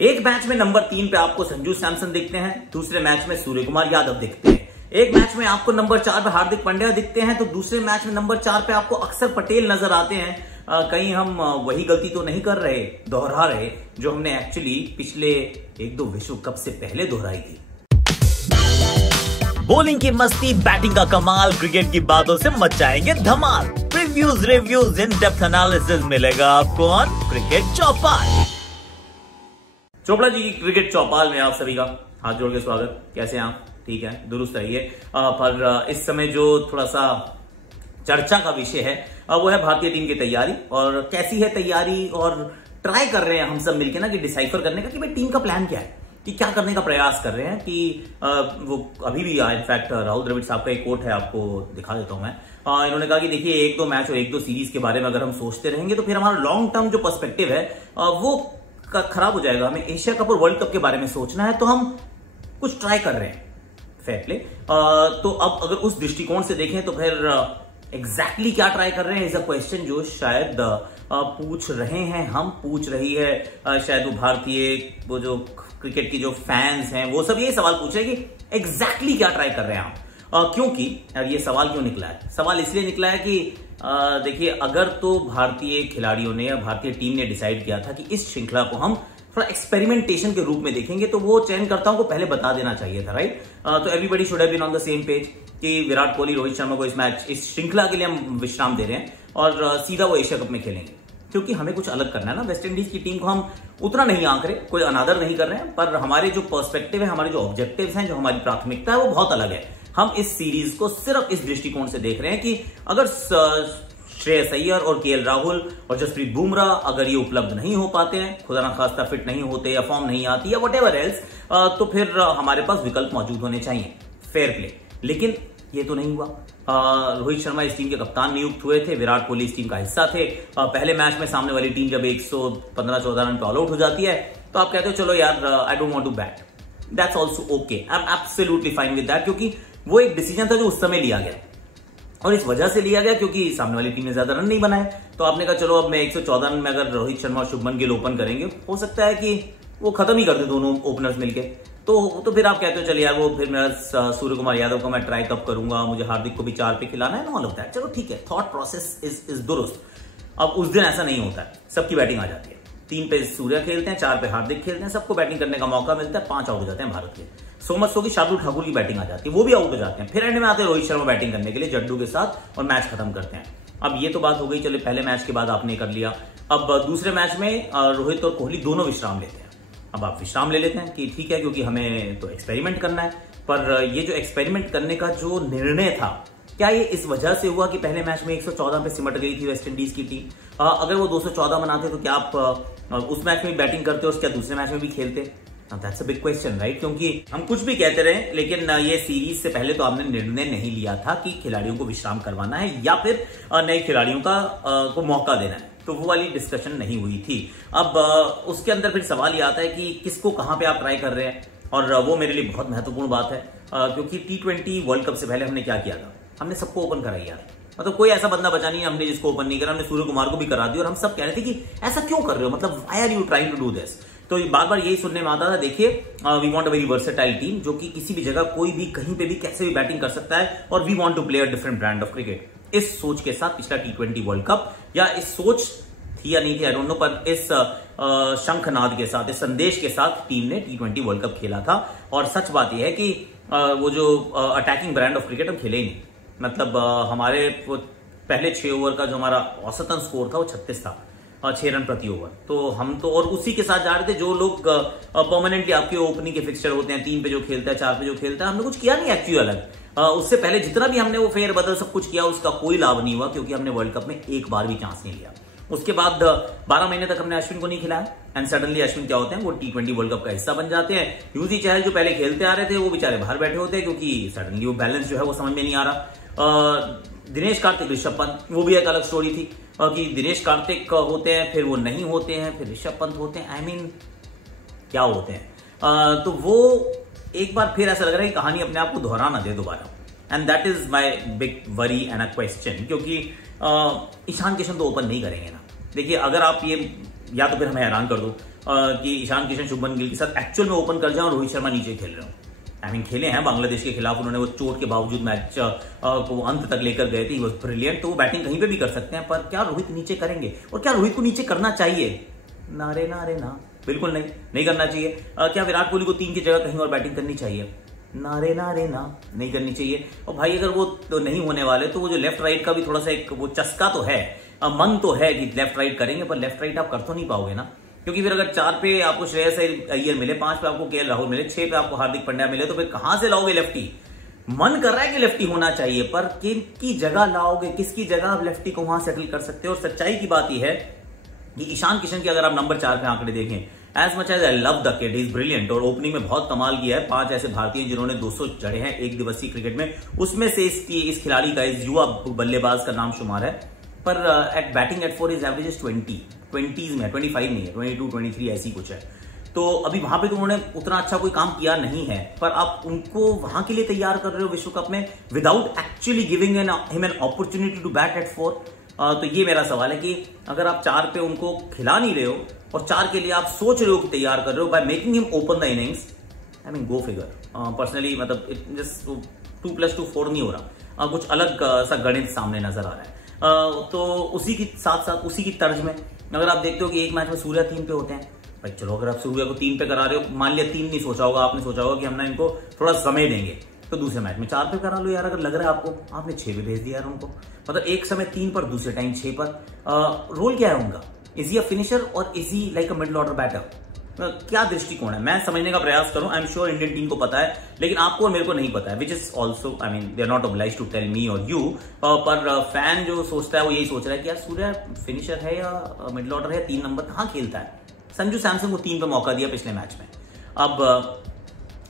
एक मैच में नंबर 3 पे आपको संजू सैमसन दिखते हैं, दूसरे मैच में सूर्य कुमार यादव दिखते हैं। एक मैच में आपको नंबर 4 पे हार्दिक पांड्या दिखते हैं, तो दूसरे मैच में नंबर 4 पे आपको अक्षर पटेल नजर आते हैं। कहीं हम वही गलती तो नहीं कर रहे, दोहरा रहे, जो हमने एक्चुअली पिछले 1-2 विश्व कप से पहले दोहराई थी। बॉलिंग की मस्ती, बैटिंग का कमाल, क्रिकेट की बातों से मचाएंगे धमाल। Previews, reviews, in depth analysis मिलेगा आपको ऑन क्रिकेट चौपाल। चोपड़ा जी की क्रिकेट चौपाल में आप सभी का हाथ जोड़ के स्वागत। कैसे हैं आप? ठीक है, दुरुस्त रहिए। पर इस समय जो थोड़ा सा चर्चा का विषय है वो है भारतीय टीम की तैयारी, और कैसी है तैयारी, और ट्राई कर रहे हैं हम सब मिलकर ना कि डिसाइफर करने का कि भाई टीम का प्लान क्या है, कि क्या करने का प्रयास कर रहे हैं। कि वो अभी भी इनफैक्ट राहुल द्रविड़ साहब का एक कोट है, आपको दिखा देता हूं मैं। इन्होंने कहा कि देखिए 1-2 मैच और 1-2 सीरीज के बारे में अगर हम सोचते रहेंगे तो फिर हमारा लॉन्ग टर्म जो पर्सपेक्टिव है वो खराब हो जाएगा। हमें एशिया कप और वर्ल्ड कप के बारे में सोचना है, तो हम कुछ ट्राई कर रहे हैं। Fair play. तो अब अगर उस दृष्टिकोण से देखें तो फिर एग्जैक्टली क्या ट्राई कर रहे हैं इज अ क्वेश्चन जो शायद पूछ रहे हैं, हम पूछ रही है शायद वो भारतीय वो जो क्रिकेट की जो फैंस हैं वो सब ये सवाल पूछ रहे हैं कि एग्जैक्टली क्या ट्राई कर रहे हैं आप। क्योंकि ये सवाल क्यों निकला है? सवाल इसलिए निकला है कि देखिए, अगर तो भारतीय खिलाड़ियों ने या भारतीय टीम ने डिसाइड किया था कि इस श्रृंखला को हम थोड़ा एक्सपेरिमेंटेशन के रूप में देखेंगे, तो वो चयनकर्ताओं को पहले बता देना चाहिए था, राइट? तो everybody should have been on the same page कि विराट कोहली, रोहित शर्मा को इस श्रृंखला के लिए हम विश्राम दे रहे हैं और सीधा वो एशिया कप में खेलेंगे। क्योंकि हमें कुछ अलग करना है ना। वेस्ट इंडीज की टीम को हम उतना नहीं आंक रहे, कोई अनादर नहीं कर रहे हैं, पर हमारे जो पर्सपेक्टिव है, हमारे जो ऑब्जेक्टिव्स हैं, जो हमारी प्राथमिकता है वो बहुत अलग है। हम इस सीरीज को सिर्फ इस दृष्टिकोण से देख रहे हैं कि अगर श्रेयस अय्यर और केएल राहुल और जसप्रीत बुमराह अगर ये उपलब्ध नहीं हो पाते हैं, खुदा ना खास्ता फिट नहीं होते या फॉर्म नहीं आती या व्हाटएवर एल्स, तो फिर हमारे पास विकल्प मौजूद होने चाहिए। Fair play. लेकिन ये तो नहीं हुआ। रोहित शर्मा इस टीम के कप्तान नियुक्त हुए थे, विराट कोहली इस टीम का हिस्सा थे। पहले मैच में सामने वाली टीम जब 115-14 रन पे ऑल आउट हो जाती है तो आप कहते हो चलो यार, I don't want to bat. That's also okay, I am absolutely fine with that, क्योंकि वो एक डिसीजन था जो उस समय लिया गया, और इस वजह से लिया गया क्योंकि सामने वाली टीम ने ज्यादा रन नहीं बनाए। तो आपने कहा चलो अब मैं 114 रन में अगर रोहित शर्मा और शुभमन गिल ओपन करेंगे, हो सकता है कि वो खत्म ही कर दे दोनों ओपनर्स मिलके। तो फिर आप कहते हो चलिए यार, वो फिर मेरा सूर्य कुमार यादव को मैं ट्राई कब करूंगा, मुझे हार्दिक को भी 4 पे खिलाना है, ऑल ऑफ दैट। चलो ठीक है, थॉट प्रोसेस इज दुरुस्त। अब उस दिन ऐसा नहीं होता है, सबकी बैटिंग आ जाती है। 3 पे सूर्य खेलते हैं, 4 पे हार्दिक खेलते हैं, सबको बैटिंग करने का मौका मिलता है, 5 आउट हो जाते हैं भारत के। सो मच सो कि शार्दुल ठाकुर की बैटिंग आ जाती है, वो भी आउट हो जाते हैं। फिर एंड में आते हैं रोहित शर्मा बैटिंग करने के लिए जड्डू के साथ, और मैच खत्म करते हैं। अब ये तो बात हो गई, चलो पहले मैच के बाद आपने कर लिया। अब दूसरे मैच में रोहित और कोहली दोनों विश्राम लेते हैं। अब आप विश्राम ले लेते हैं कि ठीक है, क्योंकि हमें तो एक्सपेरिमेंट करना है। पर ये जो एक्सपेरिमेंट करने का जो निर्णय था, क्या ये इस वजह से हुआ कि पहले मैच में 114 पे सिमट गई थी वेस्ट इंडीज की टीम? अगर वो 214 बनाते तो क्या आप उस मैच में बैटिंग करते और क्या दूसरे मैच में भी खेलते? That's a big question, right? क्योंकि हम कुछ भी कहते रहे, लेकिन ये सीरीज से पहले तो आपने निर्णय नहीं लिया था कि खिलाड़ियों को विश्राम करवाना है या फिर नए खिलाड़ियों को मौका देना है। तो वो वाली डिस्कशन नहीं हुई थी। अब उसके अंदर फिर सवाल ये आता है कि किसको कहां पे आप ट्राई कर रहे हैं, और वो मेरे लिए बहुत महत्वपूर्ण बात है। क्योंकि T20 वर्ल्ड कप से पहले हमने क्या किया था? हमने सबको ओपन कराई यार। मतलब कोई ऐसा बंदा बचा नहीं हमने जिसको ओपन नहीं करा। हमने सूर्य कुमार को भी करा दी, और हम सब कह रहे थे कि ऐसा क्यों कर रहे हो, मतलब why are you trying to do this? तो बार बार यही सुनने में आता था, देखिए we want a very versatile team, जो कि किसी भी जगह कोई भी कहीं पे भी कैसे भी बैटिंग कर सकता है, और we want to play a different brand of cricket. इस सोच के साथ पिछला T20 वर्ल्ड कप, या इस सोच थी या नहीं थी आई डोंट नो, पर इस शंखनाद के साथ, इस संदेश के साथ टीम ने T20 वर्ल्ड कप खेला था। और सच बात यह है कि वो जो अटैकिंग ब्रांड ऑफ क्रिकेट हम खेले ही नहीं। मतलब हमारे पहले 6 ओवर का जो हमारा औसतन स्कोर था वो 36 था, 6 रन प्रति ओवर। तो हम तो और उसी के साथ जा रहे थे। जो लोग परमानेंटली आपके ओपनिंग के फिक्सचर होते हैं, 3 पे जो खेलता है, 4 पे जो खेलता है, हमने कुछ किया नहीं एक्चुअली अलग। उससे पहले जितना भी हमने वो फेर बदल सब कुछ किया, उसका कोई लाभ नहीं हुआ, क्योंकि हमने वर्ल्ड कप में एक बार भी चांस नहीं लिया। उसके बाद 12 महीने तक हमने अश्विन को नहीं खिलाया, एंड सडनली अश्विन क्या होते हैं, वो T20 वर्ल्ड कप का हिस्सा बन जाते हैं। यूजी चहल जो पहले खेलते आ रहे थे, वो बेचारे बाहर बैठे होते हैं, क्योंकि सडनली वो बैलेंस जो है वो समझ में नहीं आ रहा। दिनेश कार्तिक, ऋषभ पंत, वो भी एक अलग स्टोरी थी कि दिनेश कार्तिक होते हैं, फिर वो नहीं होते हैं, फिर ऋषभ पंत होते हैं। आई मीन क्या होते हैं? तो वो एक बार फिर ऐसा लग रहा है कि कहानी अपने आप को दोहराना दे दोबारा, and that is my big worry and a question. क्योंकि ईशान किशन तो ओपन नहीं करेंगे ना। देखिए, अगर आप ये या तो फिर हमें हैरान कर दो कि ईशान किशन शुभमन गिल के साथ एक्चुअल में ओपन कर जाए और रोहित शर्मा नीचे खेल रहे हो। आई मीन खेले हैं बांग्लादेश के खिलाफ, उन्होंने वो चोट के बावजूद मैच को अंत तक लेकर गए थे, वो ब्रिलियंट। तो वो बैटिंग कहीं पे भी कर सकते हैं, पर क्या रोहित नीचे करेंगे और क्या रोहित को नीचे करना चाहिए? नारे नारे ना, बिल्कुल नहीं करना चाहिए। क्या विराट कोहली को 3 की जगह कहीं और बैटिंग करनी चाहिए? नारे नारे ना, नहीं करनी चाहिए। और भाई अगर वो तो नहीं होने वाले तो वो जो लेफ्ट राइट का भी थोड़ा सा एक वो चस्का तो है, मन तो है कि लेफ्ट राइट करेंगे, पर लेफ्ट राइट आप कर तो नहीं पाओगे ना, क्योंकि फिर अगर 4 पे आपको श्रेयस अय्यर मिले, 5 पे आपको केएल राहुल मिले, 6 पे आपको हार्दिक पांड्या मिले, तो फिर कहां से लाओगे लेफ्टी? मन कर रहा है कि लेफ्टी होना चाहिए, पर किसकी जगह लाओगे, किसकी जगह आप लेफ्टी को वहां सेटल कर सकते हो? और सच्चाई की बात यह है कि ईशान किशन के अगर आप नंबर 4 पे आंकड़े देखें, as much as I love the kid, is brilliant, और ओपनिंग में बहुत कमाल किया है। 5 ऐसे भारतीय जिन्होंने 200 जड़े हैं एक दिवसीय क्रिकेट में, उसमें से इस खिलाड़ी का, इस युवा बल्लेबाज का नाम शुमार है। पर at batting at 4 is average is 20s में, 25 नहीं है, 22, 23 ऐसी कुछ है। तो अभी वहां पे तो उन्होंने उतना अच्छा कोई काम किया नहीं है, पर आप उनको वहां के लिए तैयार कर रहे हो विश्व कप में without actually giving him an opportunity to bat at 4। तो ये मेरा सवाल है कि अगर आप 4 पे उनको खिला नहीं रहे हो और 4 के लिए आप सोच रहे हो कि तैयार कर रहे हो by making him open the innings, I mean go figure. Personally मतलब जस्ट 2+2 4 नहीं हो रहा, कुछ अलग सा गणित सामने नजर आ रहा है। तो उसी की साथ साथ उसी की तर्ज में अगर आप देखते हो कि एक मैच में सूर्या 3 पे होते हैं, भाई चलो अगर आप सूर्या को 3 पे करा रहे हो, मान लिया 3 नहीं सोचा होगा, आपने सोचा होगा कि हम ना इनको थोड़ा समय देंगे, तो दूसरे मैच में 4 पे करा लो यार। अगर लग रहा है आपको, आपने 6 पे भेज दिया यार उनको, मतलब एक समय 3 पर, दूसरे टाइम 6 पर। रोल क्या है उनका? इज ही अ फिनिशर और is he like a middle order batter? क्या दृष्टिकोण है, मैं समझने का प्रयास करूं। I am sure Indian team को पता है, लेकिन आपको और मेरे को नहीं पता है, which is also, I mean they are not obliged to tell me और यू। पर फैन जो सोचता है वो यही सोच रहा है कि यार सूर्या फिनिशर है या मिडिल ऑर्डर है, 3 नंबर कहां खेलता है? संजू सैमसन को 3 पे मौका दिया पिछले मैच में, अब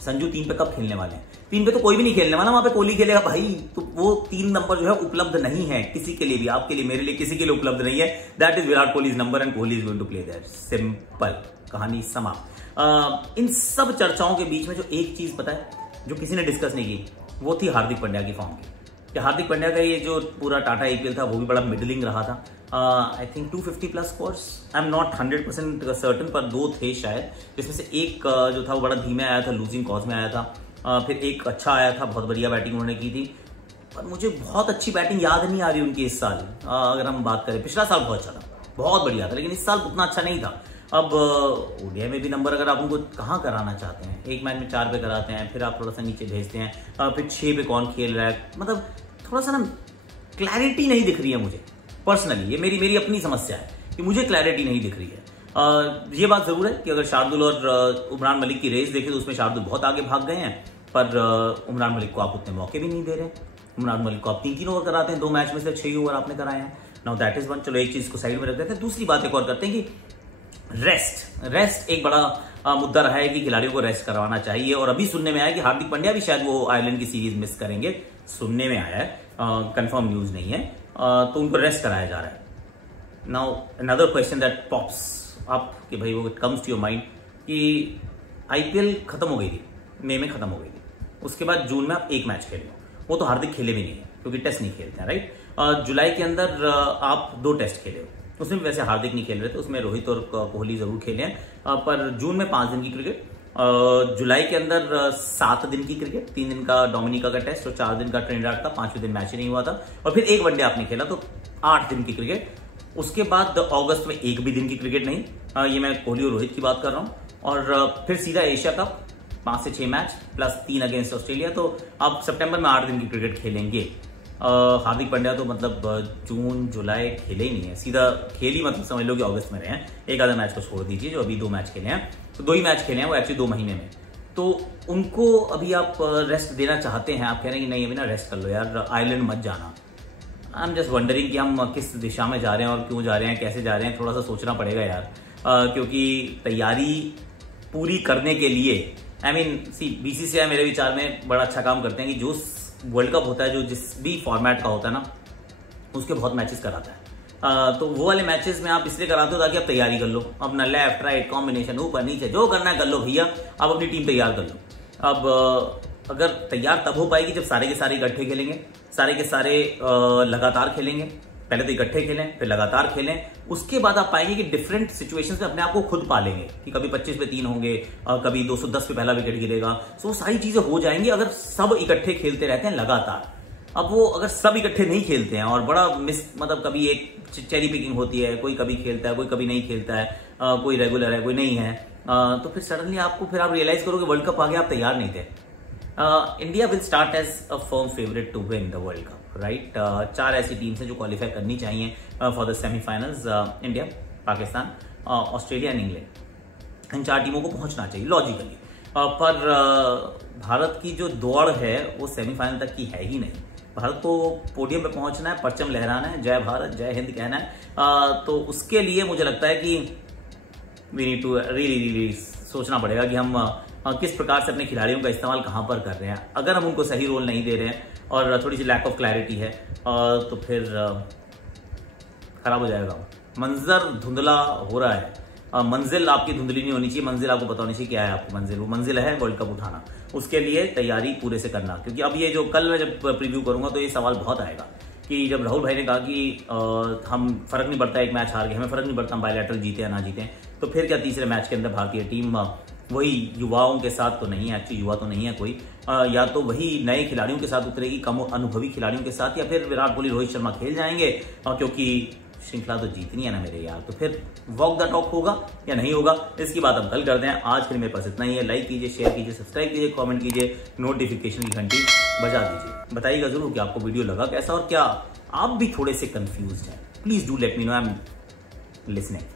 संजू 3 पे कब खेलने वाले हैं? 3 पे तो कोई भी नहीं खेलने वाला, वहां पे कोहली खेलेगा भाई। तो वो 3 नंबर जो है उपलब्ध नहीं है किसी के लिए भी, आपके लिए, मेरे लिए, किसी के लिए उपलब्ध नहीं है। That is Virat Kohli's number and Kohli is going to play there, simple, कहानी समाप्त। इन सब चर्चाओं के बीच में जो एक चीज पता है जो किसी ने डिस्कस नहीं की, वो थी हार्दिक पांड्या की फॉर्म की। कि हार्दिक पांड्या का ये जो पूरा टाटा आईपीएल था वो भी बड़ा मिडलिंग रहा था। I think 250+ scores, I am not 100% certain, पर 2 थे शायद, जिसमें से एक जो था वो बड़ा धीमे आया था, लूजिंग कॉज में आया था। फिर एक अच्छा आया था, बहुत बढ़िया बैटिंग उन्होंने की थी, पर मुझे बहुत अच्छी बैटिंग याद नहीं आ रही उनकी इस साल। अगर हम बात करें, पिछला साल बहुत अच्छा था, बहुत बढ़िया था, लेकिन इस साल उतना अच्छा नहीं था। अब ओडीआई में भी नंबर अगर आप उनको कहाँ कराना चाहते हैं, एक मैच में 4 पे कराते हैं, फिर आप थोड़ा सा नीचे भेजते हैं, फिर 6 पे कौन खेल रहा है, मतलब थोड़ा सा ना क्लैरिटी नहीं दिख रही है मुझे पर्सनली। ये मेरी अपनी समस्या है कि मुझे क्लैरिटी नहीं दिख रही है। ये बात जरूर है कि अगर शार्दुल और उमरान मलिक की रेस देखें तो उसमें शार्दुल बहुत आगे भाग गए हैं, पर उमरान मलिक को आप उतने मौके भी नहीं दे रहे। उमरान मलिक को आप 3-3 ओवर कराते हैं, 2 मैच में से 6 ओवर आपने कराए हैं। Now that is one. चलो एक चीज को साइड में रख देते हैं, दूसरी बात एक और करते हैं कि रेस्ट एक बड़ा मुद्दा रहा है कि खिलाड़ियों को रेस्ट करवाना चाहिए। और अभी सुनने में आया कि हार्दिक पांड्या भी शायद वो आयरलैंड की सीरीज मिस करेंगे, सुनने में आया है, कंफर्म न्यूज नहीं है। तो उनको रेस्ट कराया जा रहा है। Now another question that pops up कि भाई वो कम्स टू योर माइंड कि आईपीएल खत्म हो गई थी, मई में खत्म हो गई थी, उसके बाद जून में आप 1 मैच खेले, वो तो हार्दिक खेले भी नहीं है क्योंकि टेस्ट नहीं खेलते हैं, राइट। जुलाई के अंदर आप 2 टेस्ट खेले हो, उसमें वैसे हार्दिक नहीं खेल रहे थे, उसमें रोहित और कोहली जरूर खेले हैं, पर जून में 5 दिन की क्रिकेट, जुलाई के अंदर 7 दिन की क्रिकेट, 3 दिन का डोमिनिका का टेस्ट और 4 दिन का ट्रिनिडाद का, 5वें दिन मैच ही नहीं हुआ था, और फिर 1 वनडे आपने खेला, तो 8 दिन की क्रिकेट। उसके बाद अगस्त में 1 भी दिन की क्रिकेट नहीं, ये मैं कोहली और रोहित की बात कर रहा हूँ, और फिर सीधा एशिया कप 5 से 6 मैच प्लस 3 अगेंस्ट ऑस्ट्रेलिया, तो आप सितंबर में 8 दिन की क्रिकेट खेलेंगे। हार्दिक पांड्या तो मतलब जून जुलाई खेले ही नहीं है, सीधा खेली मतलब समझ लो कि अगस्त में रहे हैं। एक आधा मैच को छोड़ दीजिए, जो अभी 2 मैच खेले हैं, तो 2 ही मैच खेले हैं वो एक्चुअली 2 महीने में, तो उनको अभी आप रेस्ट देना चाहते हैं। आप कह रहे हैं कि नहीं अभी ना रेस्ट कर लो यार, आयरलैंड मत जाना। आई एम जस्ट वंडरिंग कि हम किस दिशा में जा रहे हैं और क्यों जा रहे हैं, कैसे जा रहे हैं, थोड़ा सा सोचना पड़ेगा यार। क्योंकि तैयारी पूरी करने के लिए, आई मीन सी बीसीसीआई मेरे विचार में बड़ा अच्छा काम करते हैं कि जो वर्ल्ड कप होता है, जो जिस भी फॉर्मेट का होता है ना, उसके बहुत मैचेस कराता है। तो वो वाले मैचेस में आप इसलिए कराते हो ताकि आप तैयारी कर लो, अपना लेफ्ट राइट कॉम्बिनेशन, ऊपर नीचे जो करना है कर लो भैया, आप अपनी टीम तैयार कर लो। अब अगर तैयार तब हो पाएगी जब सारे के सारे इकट्ठे खेलेंगे, सारे के सारे लगातार खेलेंगे, पहले तो इकट्ठे खेलें, फिर लगातार खेलें, उसके बाद आप पाएंगे कि डिफरेंट सिचुएशंस में अपने आप को खुद पालेंगे कि कभी 25 पे 3 होंगे, कभी 210 पे पहला विकेट गिरेगा। सो सारी चीजें हो जाएंगी अगर सब इकट्ठे खेलते रहते हैं लगातार। अब वो अगर सब इकट्ठे नहीं खेलते हैं और बड़ा मतलब कभी एक चेरी पिकिंग होती है, कोई कभी खेलता है, कोई कभी नहीं खेलता है, कोई रेगुलर है, कोई नहीं है, तो फिर सडनली आप रियलाइज करोगे वर्ल्ड कप आ गया, आप तैयार नहीं थे। India will start as a firm favourite to win the world cup, right. 4 ऐसी टीम्स हैं जो क्वालिफाई करनी चाहिए for the semifinals, India, Pakistan, Australia and England. इन 4 टीमों को पहुंचना चाहिए लॉजिकली, पर भारत की जो दौड़ है वो सेमीफाइनल तक की है ही नहीं। भारत को पोडियम पे पहुंचना है, परचम लहराना है, जय भारत जय हिंद कहना है, तो उसके लिए मुझे लगता है कि वी नीड टू रियली सोचना पड़ेगा कि हम किस प्रकार से अपने खिलाड़ियों का इस्तेमाल कहां पर कर रहे हैं। अगर हम उनको सही रोल नहीं दे रहे हैं और थोड़ी सी लैक ऑफ क्लैरिटी है तो फिर खराब हो जाएगा। मंजर धुंधला हो रहा है, मंजिल आपकी धुंधली नहीं होनी चाहिए, मंजिल आपको पता होनी चाहिए क्या है आपकी मंजिल। वो मंजिल है वर्ल्ड कप उठाना, उसके लिए तैयारी पूरे से करना। क्योंकि अब ये जो कल मैं जब प्रीव्यू करूंगा तो ये सवाल बहुत आएगा कि जब राहुल भाई ने कहा कि हम फर्क नहीं पड़ता एक मैच हार गए, हमें फर्क नहीं पड़ता हम बायलैटरल जीते या ना जीते, तो फिर क्या तीसरे मैच के अंदर भारतीय टीम वही युवाओं के साथ तो नहीं है, एक्चुअली युवा तो नहीं है कोई, या तो वही नए खिलाड़ियों के साथ उतरेगी, कम अनुभवी खिलाड़ियों के साथ, या फिर विराट कोहली रोहित शर्मा खेल जाएंगे, क्योंकि श्रृंखला तो जीतनी है ना मेरे यार। तो फिर वॉक द टॉक होगा या नहीं होगा, इसकी बात हम कल करते हैं। आज के लिए मेरे पास इतना ही है। लाइक कीजिए, शेयर कीजिए, सब्सक्राइब कीजिए, कमेंट कीजिए, नोटिफिकेशन की घंटी बजा दीजिए। बताइएगा जरूर कि आपको वीडियो लगा कैसा और क्या आप भी थोड़े से कंफ्यूज हैं। Please do let me know, I am listening.